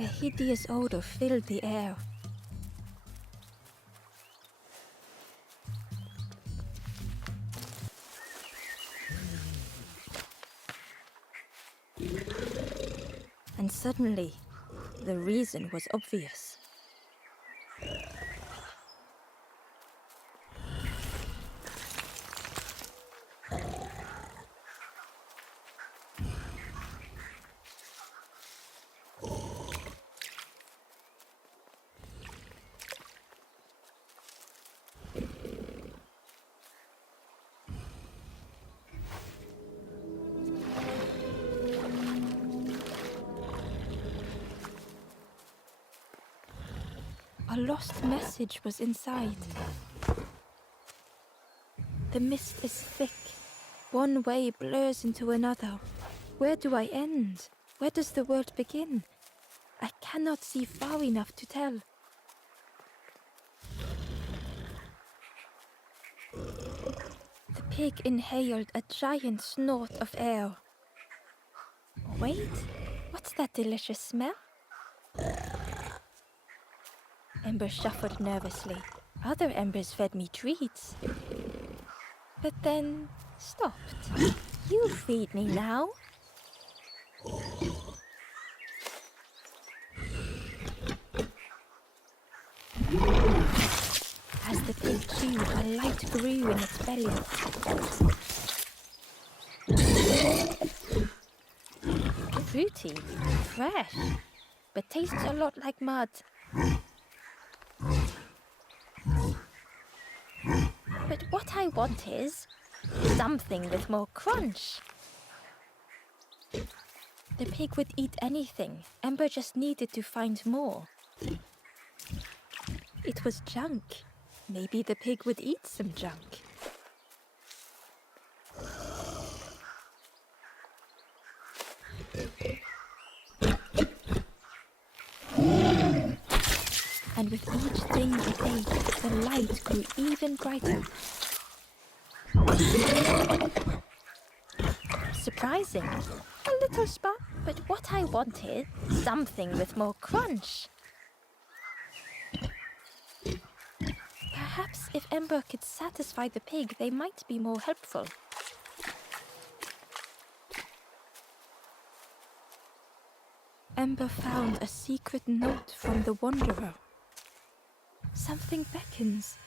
A hideous odor filled the air. And suddenly, the reason was obvious. A lost message was inside. The mist is thick. One way blurs into another. Where do I end? Where does the world begin? I cannot see far enough to tell. The pig inhaled a giant snort of air. Wait, what's that delicious smell? Ember shuffled nervously. Other embers fed me treats. But then stopped. You feed me now. As the pig chewed, a light grew in its belly. Fruity, fresh, but tastes a lot like mud. But what I want is something with more crunch. The pig would eat anything. Ember just needed to find more. It was junk. Maybe the pig would eat some junk. And with each thing it ate, the light grew even brighter. Surprising. A little spot, but what I wanted, something with more crunch. Perhaps if Ember could satisfy the pig, they might be more helpful. Ember found a secret note from the Wanderer. Something beckons.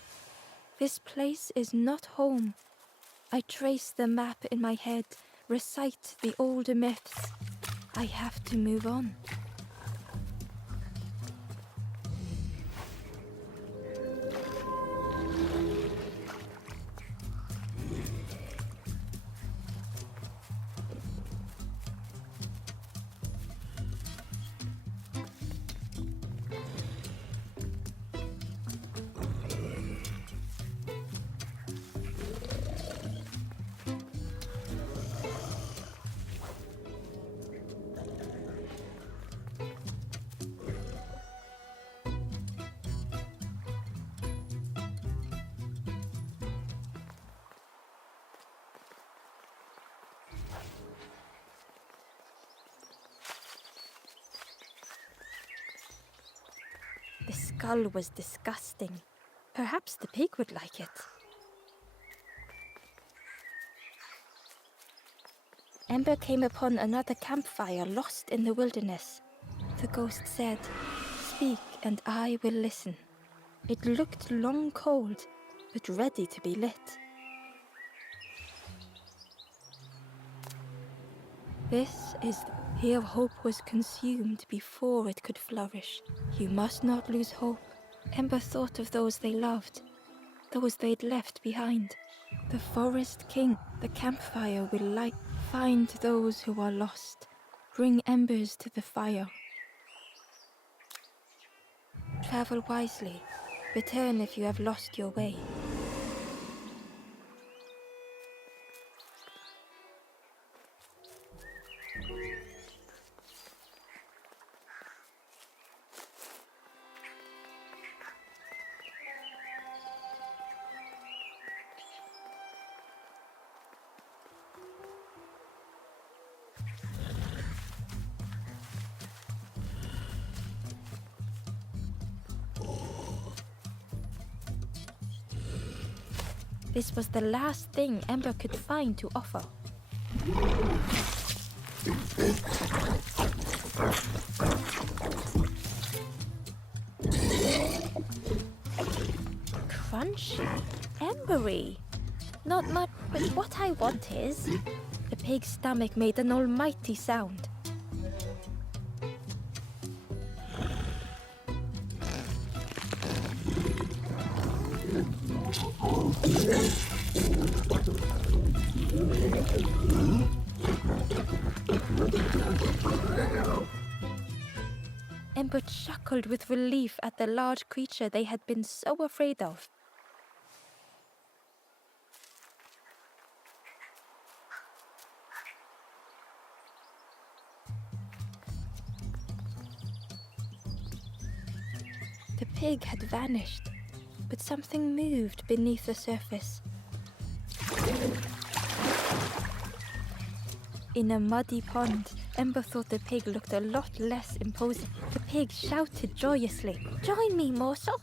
This place is not home. I trace the map in my head, recite the older myths. I have to move on. The skull was disgusting. Perhaps the pig would like it. Ember came upon another campfire lost in the wilderness. The ghost said, "Speak and I will listen." It looked long cold, but ready to be lit. This is here hope was consumed before it could flourish. You must not lose hope. Ember thought of those they loved, those they'd left behind. The Forest King, the campfire will light. Find those who are lost. Bring embers to the fire. Travel wisely. Return if you have lost your way. This was the last thing Ember could find to offer. Crunchy, embery. Not much, but what I want is... The pig's stomach made an almighty sound. Ember chuckled with relief at the large creature they had been so afraid of. The pig had vanished, but something moved beneath the surface. In a muddy pond, Ember thought the pig looked a lot less imposing. The pig shouted joyously, "Join me, morsel!"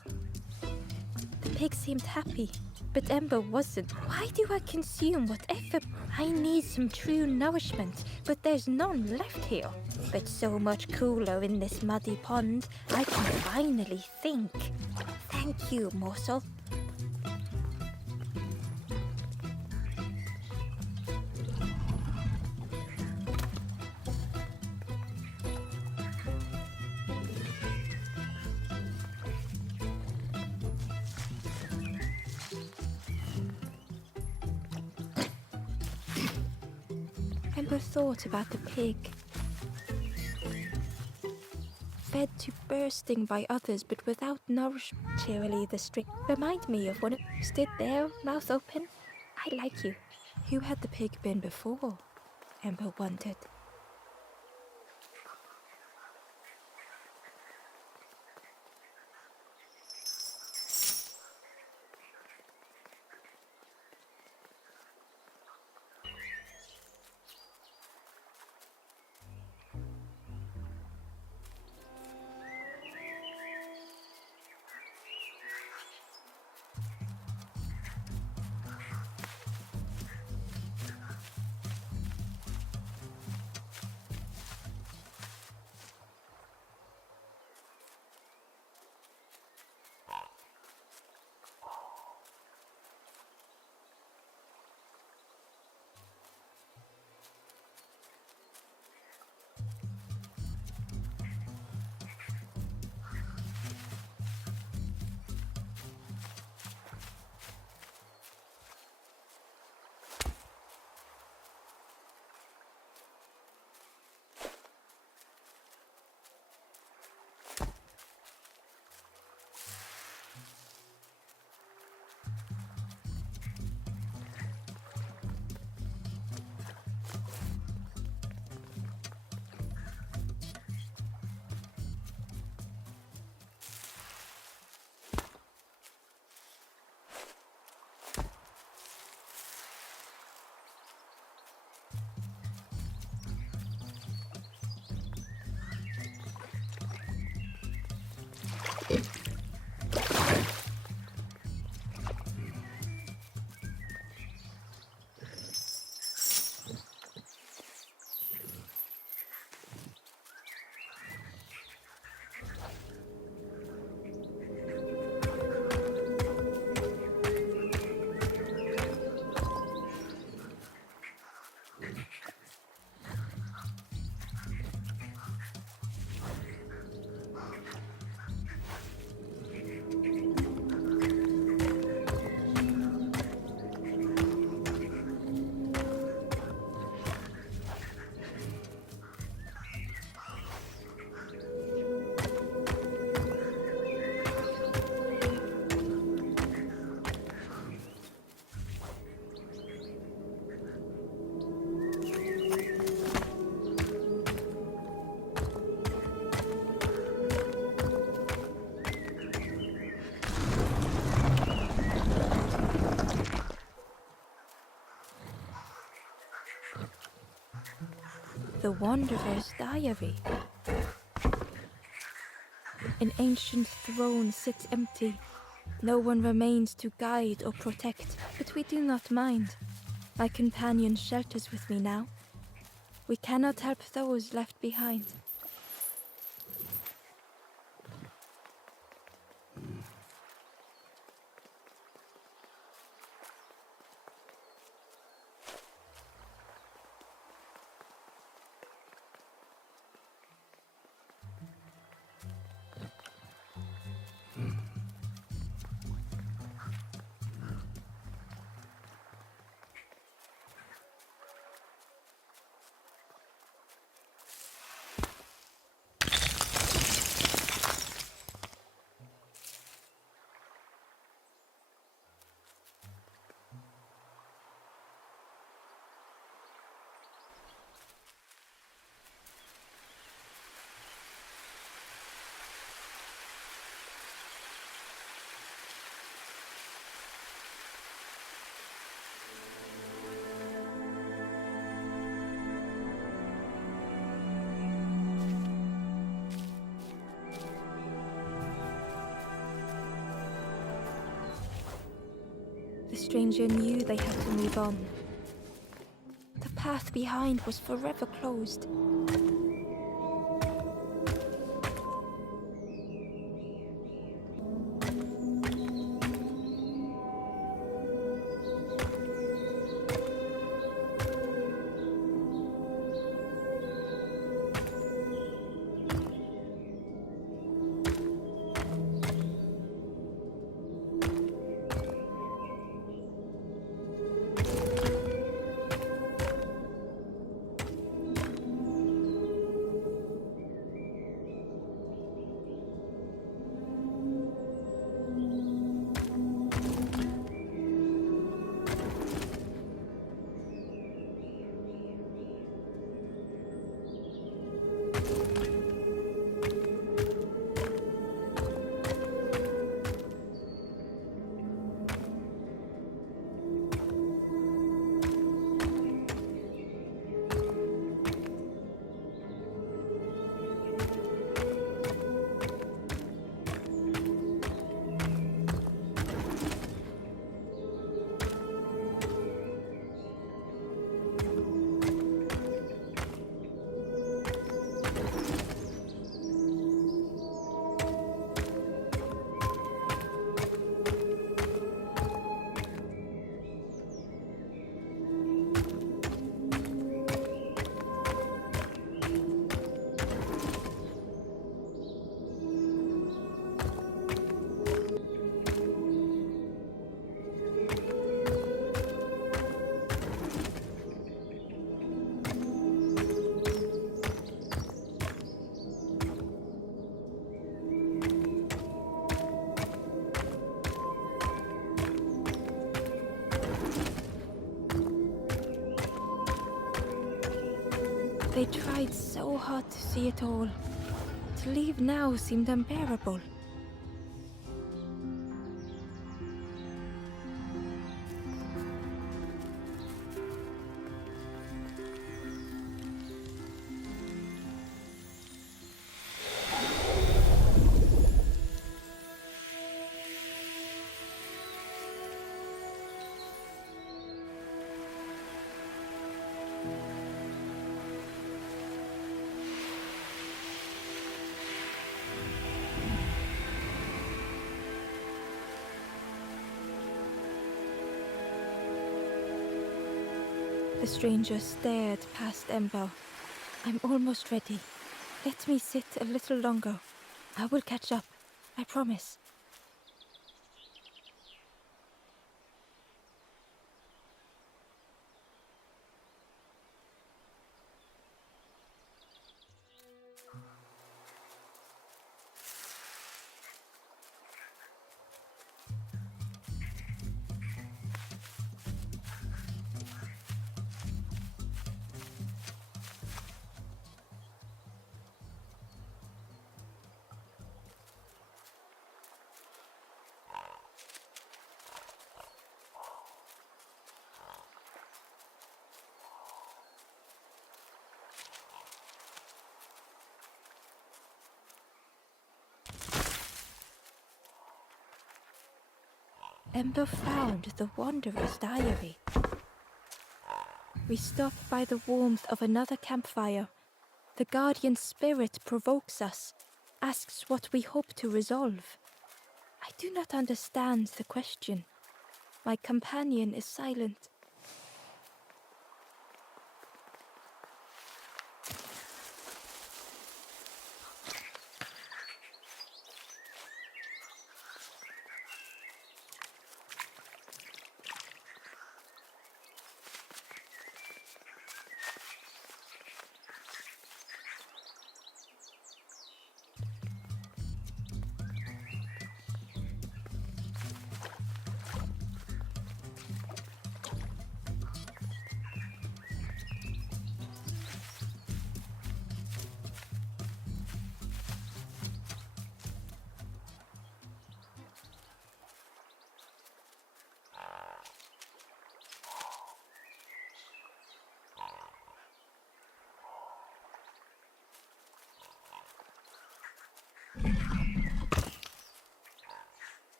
The pig seemed happy, but Ember wasn't. Why do I consume whatever? I need some true nourishment, but there's none left here. But so much cooler in this muddy pond, I can finally think. Thank you, morsel. Ember thought about the pig. Fed to bursting by others, but without nourishment. Cheerily the string. Remind me of one who stood there, mouth open. I like you. Who had the pig been before? Ember wondered. The Wanderer's Diary. An ancient throne sits empty. No one remains to guide or protect, but we do not mind. My companion shelters with me now. We cannot help those left behind. The stranger knew they had to move on. The path behind was forever closed. They tried so hard to see it all. To leave now seemed unbearable. The stranger stared past Ember. I'm almost ready. Let me sit a little longer. I will catch up. I promise. Ember found the Wanderer's diary. We stop by the warmth of another campfire. The guardian spirit provokes us, asks what we hope to resolve. I do not understand the question. My companion is silent.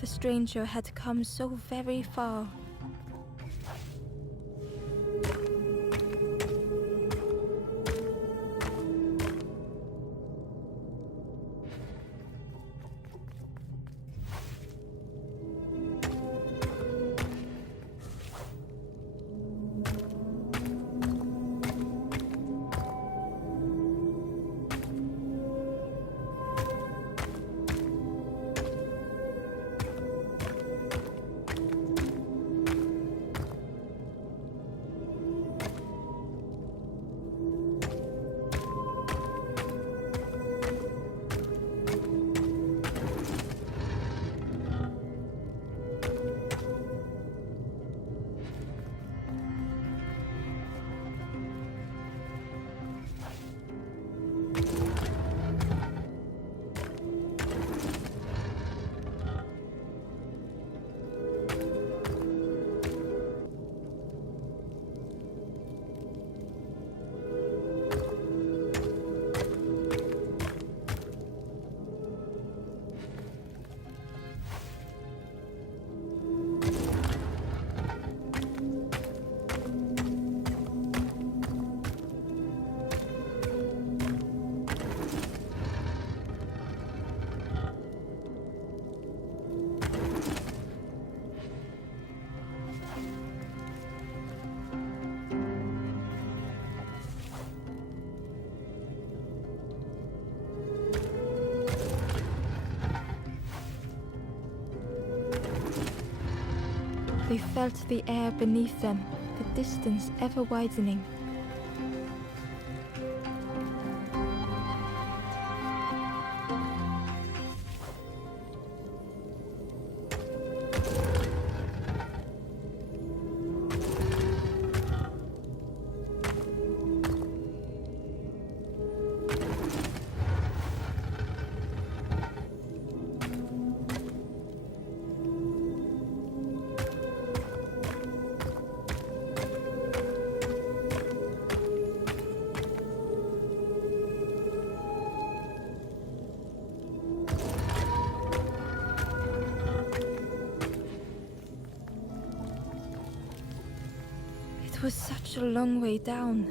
The stranger had come so very far. They felt the air beneath them, the distance ever widening. It was such a long way down.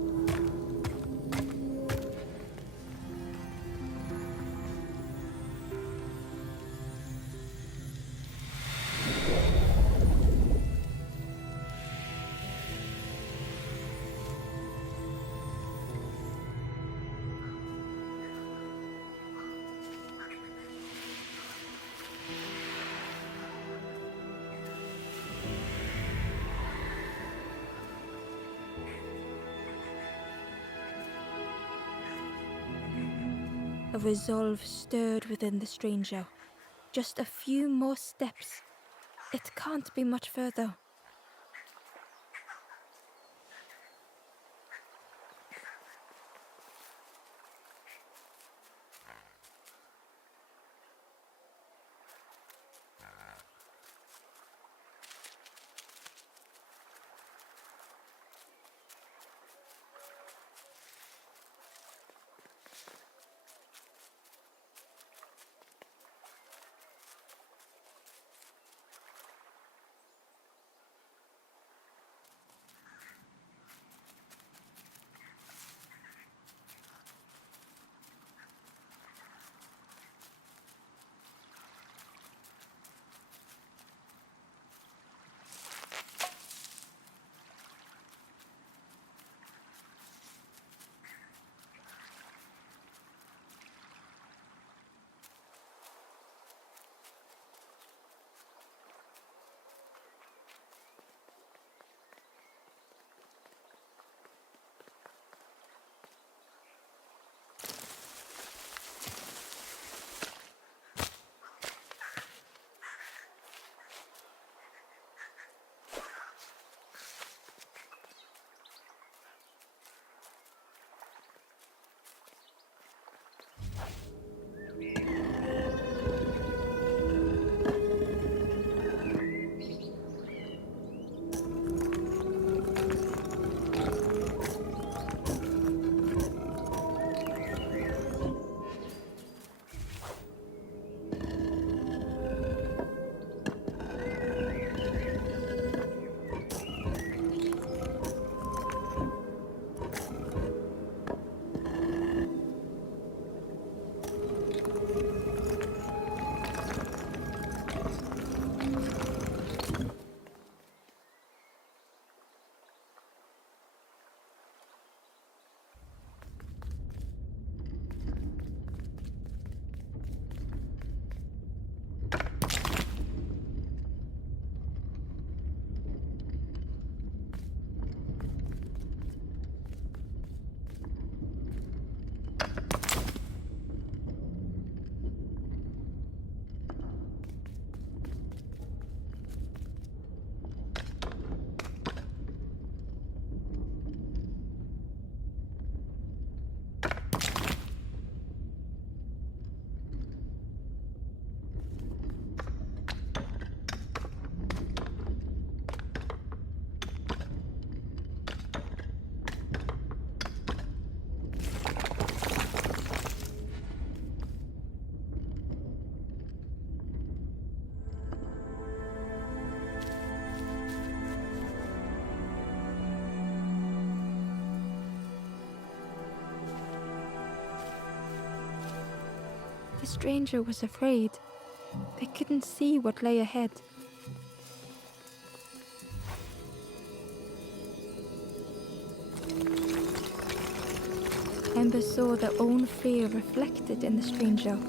A resolve stirred within the stranger. Just a few more steps. It can't be much further. The stranger was afraid. They couldn't see what lay ahead. Ember saw their own fear reflected in the stranger.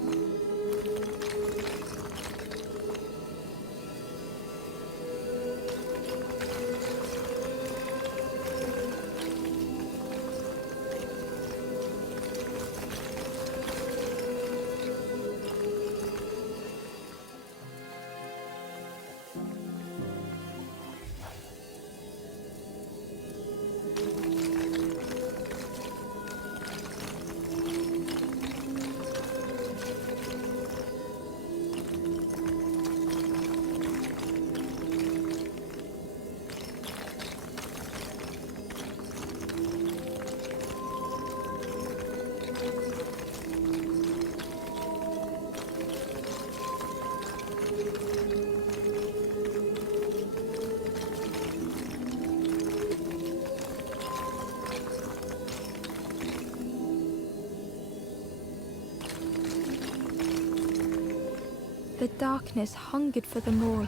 The darkness hungered for them all.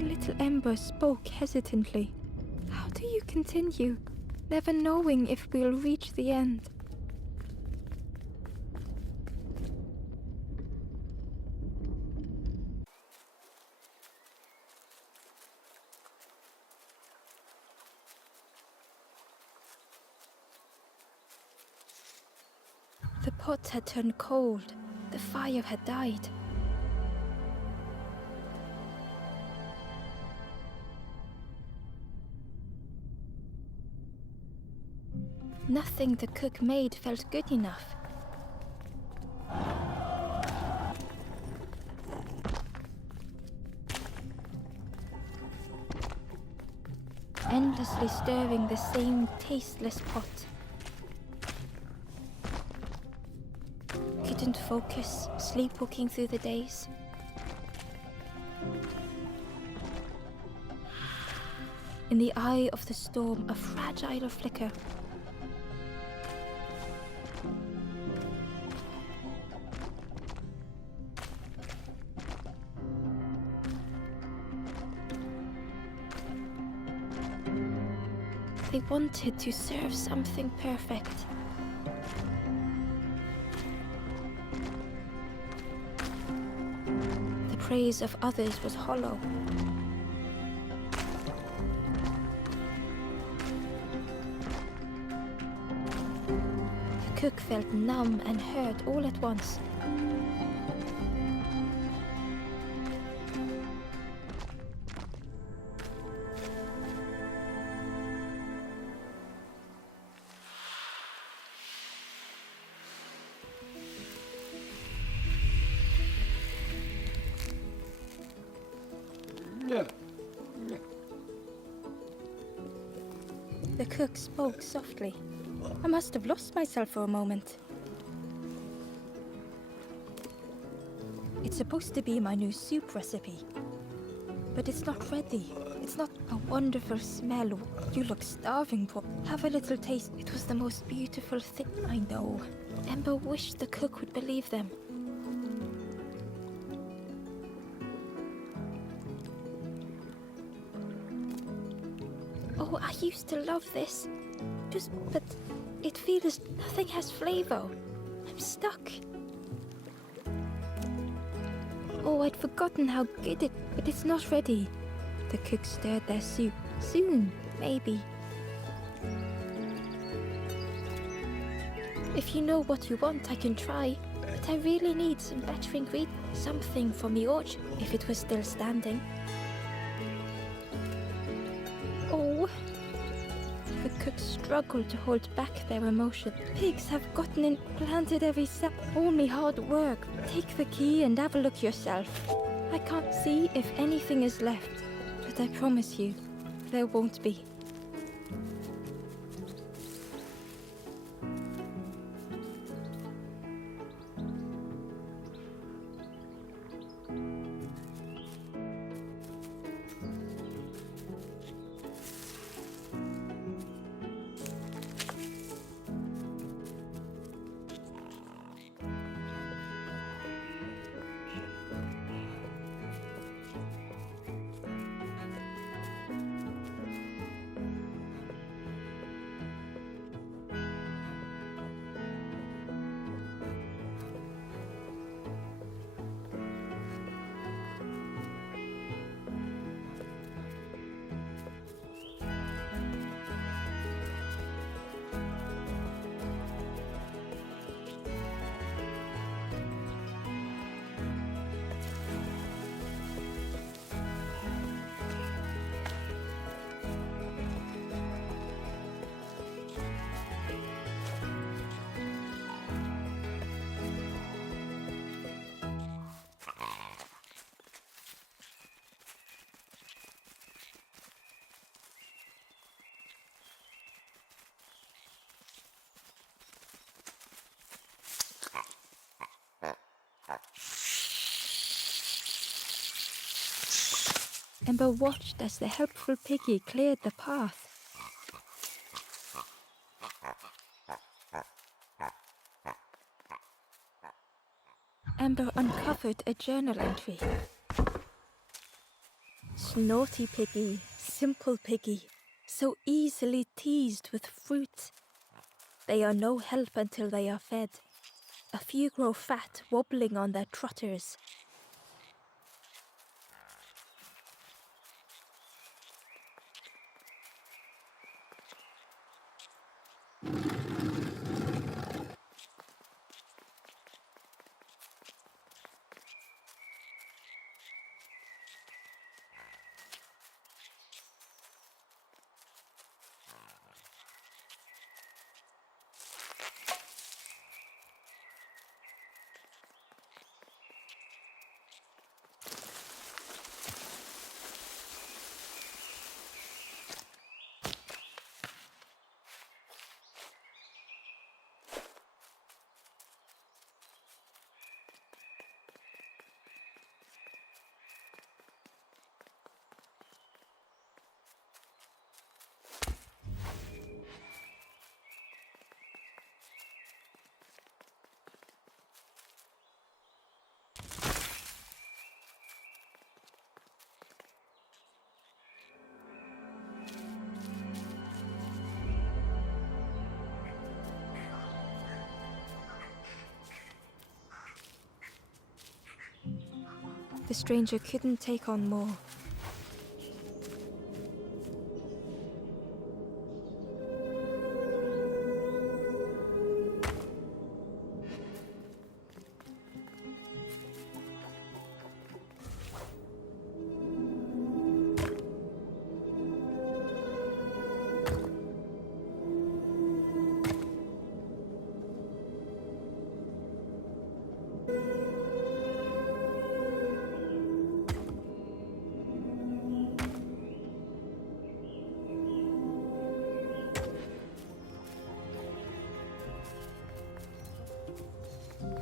Little Ember spoke hesitantly. How do you continue, never knowing if we'll reach the end? The pot had turned cold. The fire had died. Nothing the cook made felt good enough. Endlessly stirring the same tasteless pot. Couldn't focus, sleepwalking through the days. In the eye of the storm, a fragile flicker. They wanted to serve something perfect. The praise of others was hollow. The cook felt numb and hurt all at once. The cook spoke softly. I must have lost myself for a moment. It's supposed to be my new soup recipe, but it's not ready. It's not a wonderful smell. You look starving, poor. Have a little taste. It was the most beautiful thing. I know. Ember wished the cook would believe them. Oh, I used to love this. But it feels nothing has flavor. I'm stuck. Oh, I'd forgotten how good it, but it's not ready. The cook stirred their soup. Soon, maybe. If you know what you want, I can try. But I really need some better ingredients. Something from the orchard, if it was still standing. Oh. The could struggle to hold back their emotions. Pigs have gotten implanted every cell. Only hard work. Take the key and have a look yourself. I can't see if anything is left, but I promise you, there won't be. Ember watched as the helpful piggy cleared the path. Ember uncovered a journal entry. Naughty piggy, simple piggy, so easily teased with fruit. They are no help until they are fed. A few grow fat, wobbling on their trotters. The stranger couldn't take on more.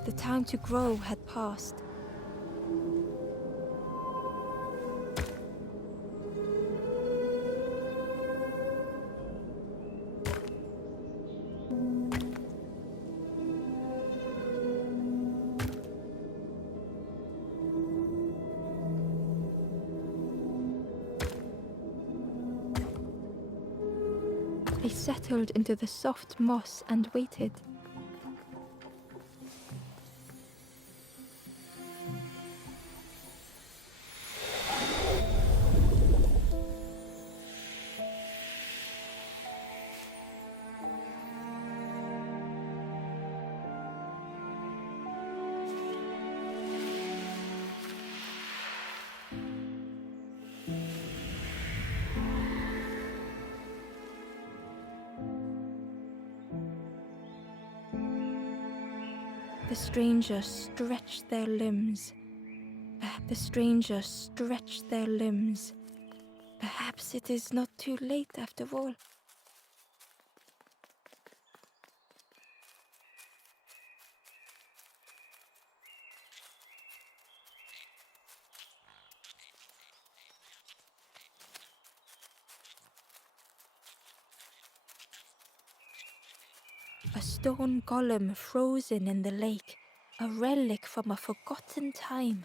The time to grow had passed. They settled into the soft moss and waited. The stranger stretched their limbs. The stranger stretched their limbs. Perhaps it is not too late after all. A stone golem frozen in the lake, a relic from a forgotten time.